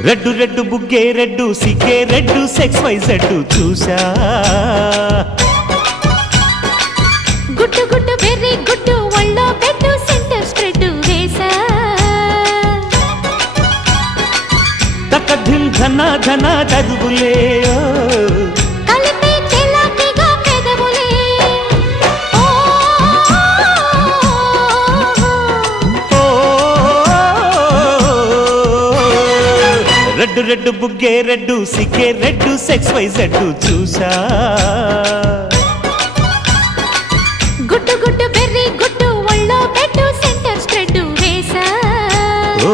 red red బుగ్గే red సిగ్గే red X Y Z చూసా గుట్టు గుట్టు బెర్రీ గుట్టు ఒళ్ళో పెట్టు సెంటర్ స్ప్రెడ్ వేసా తకధిం ధన ధన దరువులే కలిపే చెలాకిగా పెదవులే రెడ్డు రెడ్డు బుగ్గే రెడ్డు సిగ్గే రెడ్డు సెక్స్ వై జెడ్డు చూసా గుట్టు గుట్టు బెర్రీ గుట్టు ఒళ్ళో పెట్టు సెంటర్ స్ప్రెడ్ వేసా ఓ